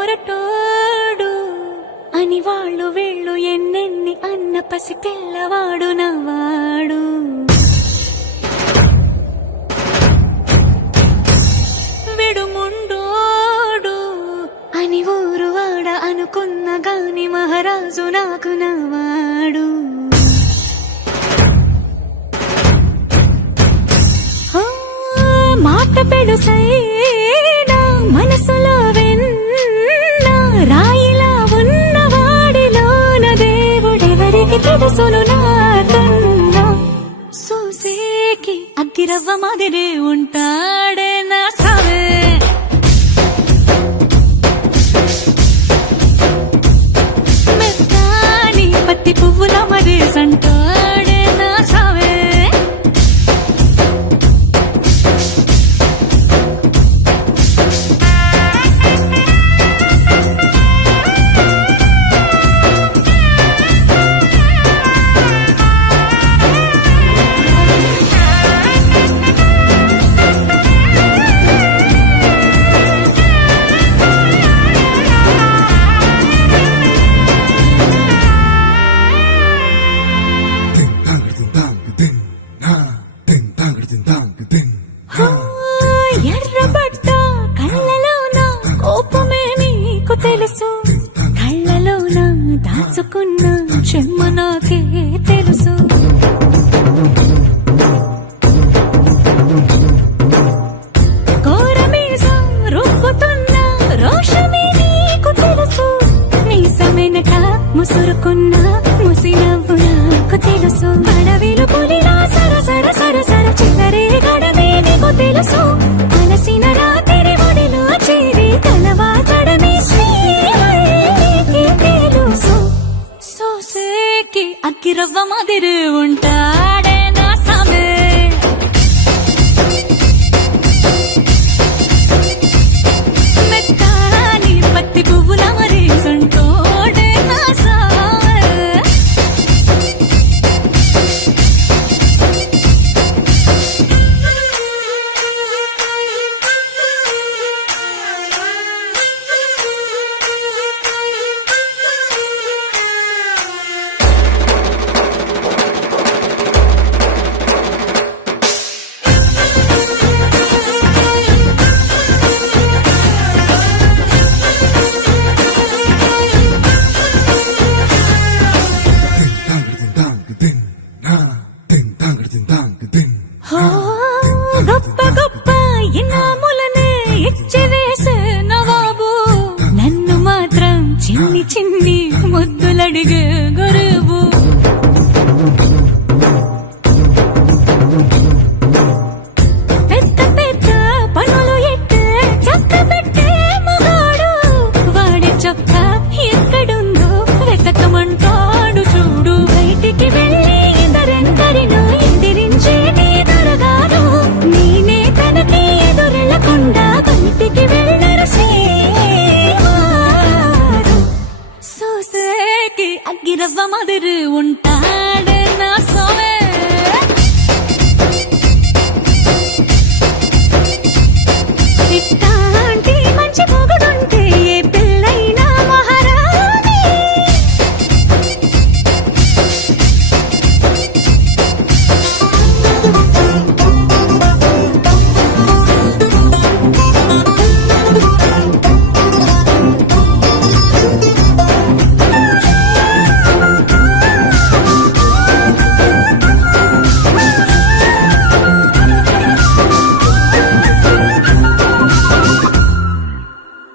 మొరటోడు అని వాళ్ళు వీళ్ళు ఎన్నెన్ని అన్న పసి పిల్లవాడు నవ్వాడు. విడుముండోడు అని ఊరు వాడ అనుకున్న గాని మహారాజు నాకు నవ్వాడు. మాట పెడుసైనా మనసులో వెన్న రాయిలా ఉన్నవాడిలోన దేవుడెవరికి తెలుసును నాకన్నా. సూసేకి అగ్గిరవ్వ మాదిరే ఉంటాడే నా సావే. మెత్తాని పత్తి పువ్వుల మరేసంటాడే నా సావే. ఎర్రబడ్డ కళ్ళలోన కోపమే నీకు తెలుసు, కళ్ళలోన దాచుకున్న చెమ్మ నాకే తెలుసు. కోరమీసం రుబ్బుతున్న రోషమే నీకు తెలుసు, మీసమెనక ముసురుకున్న ముసినవ్వు నాకు తెలుసు. అడవిలు పులిలా సరసర సరసర చిల్లరే గడమే నీకు తెలుసు, అలసిన రాత్రి ఒడిలో చేరి కలవాచడమే శ్రీకి తెలుసు. సోసేకి అగ్గిరవ్వ మాదిరి ఉంటాడే నా సామే. మెత్తాని పత్తి పువ్వుల మరేసంటోడే నా సామే. గొప్ప గొప్ప ఇనాములనే ఇచ్చి వేసే నవాబు, నన్ను మాత్రం చిన్ని చిన్ని ముద్దులడిగే